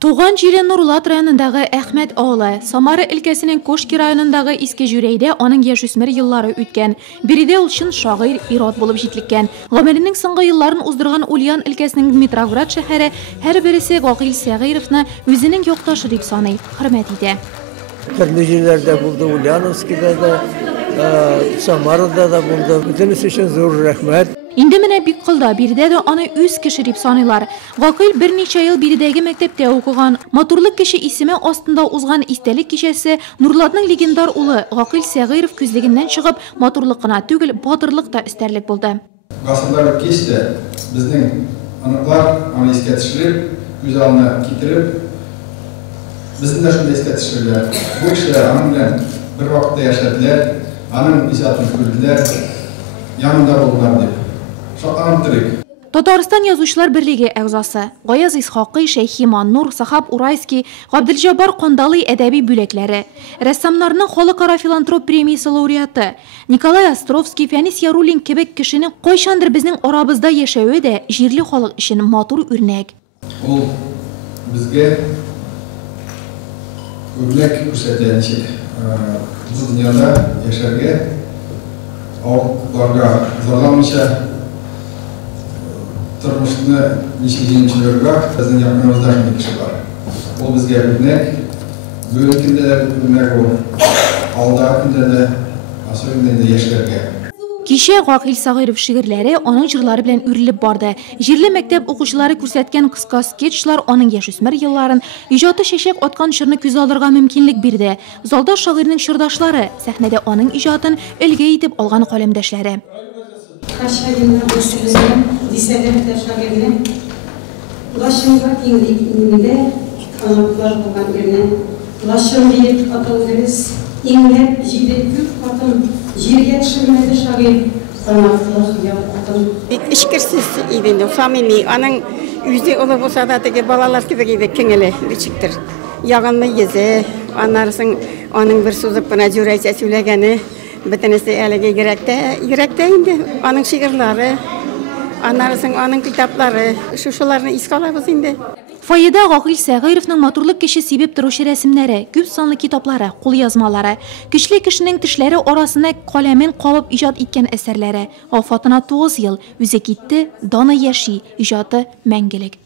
Туған жері Нурлат районындағы Әхмәт ауылы, Самары өлкәсенең Кошки районындағы Иске-Жүрәйдә аның яшүсмер еллары үткән. Биредә ул чын шагыйрь, ирод булып җитлеккән. Гомеренең соңгы елларын уздырган Ульян өлкәсенең Дмитровград шәһәре һәр берсе Гакил Сәгыйровны үзенең якташы дип саный, хөрмәт итә. Төрле җирләрдә булды, Ульяновскида да, Самарада да булды. Бөтенесе өчен зур рәхмәт. Инде менә бик кылда биредә дә аны үз кеше дип саныйлар. Гакил берничә ел биредәге мәктәптә укыган. Матурлык кеше исеме астында узган истәлек кичәсе Нурлатның легендар улы Гакил Сәгыйров күзлегеннән чыгып, матурлык кына түгел, батырлык та үстәрлек булды. Гасырлар үткәч, безнең аныклар аны искә төшереп, күз алдына китереп, безнең дә шундый искә төшерделәр. Бу кешеләр аның белән бер вакытта яшәделәр, аның иҗатын күрделәр, янында булдылар дип. Татарстан Язучылар берлеге әгъзасы Гаяз Исхакый, Шәйхи Маннур, Сахаб Урайский, Габделҗаббар Кандалый әдәби бүләкләре, рәссамнарның халыкара филантроп премиясе лауреаты Николай Островский, Фәнис Яруллин кебек кешенең кайчандыр безнең арабызда яшәве дә җирле халык өчен матур үрнәк. Ул безгә үрнәк күрсәтә, ничек бу дөньяда яшәргә, аларга зарланмыйча Тормышны ничек җиңүчеләргә безнең якыныбызда шундый кеше бар. Ул безгә үрнәк, бүгенге көндә дә үрнәк ул, алдагы көндә дә, особенно инде яшьләргә. Кичә Гакил Сәгыйров шигырьләре аның җырлары белән үрелеп барды. Җирле мәктәп укучылары күрсәткән кыска скетчлар аның яшүсмер елларын, иҗаты чәчәк аткан чорны күз алырга мөмкинлек бирде. Залда шагыйрьнең чордашлары, сәхнәдә аның иҗатын өлге итеп алган каләмдәшләре. Şairler dostumuzun liselerde şairler ulaşımda İngilizce kanallar olan birine ulaşım deyip atılırız. İngilizce jidekür atın jirget şirmede şair kanallar ya atın. İşkirsiz idi. Samimi anın yüzde olup olsa da teki balalar gibi kengele biçiktir. Yağanlı yeze anlarsın onun bir sözü bana cüreyce söylegeni. Bütünüzü elege yürekte indi. Onun şiirleri, anlarsın onun kitapları, şuşularını iskalabız indi. Фойеда Гакил Сәгыйровның матурлык кеше сибеп торучы рәсемнәре, күп санлы китаплары, кулъязмалары, көчле кешенең тешләре арасына каләмен кабып иҗат иткән әсәрләре. Вафатына 9 ел, үзе китте, даны яши, иҗаты мәңгелек.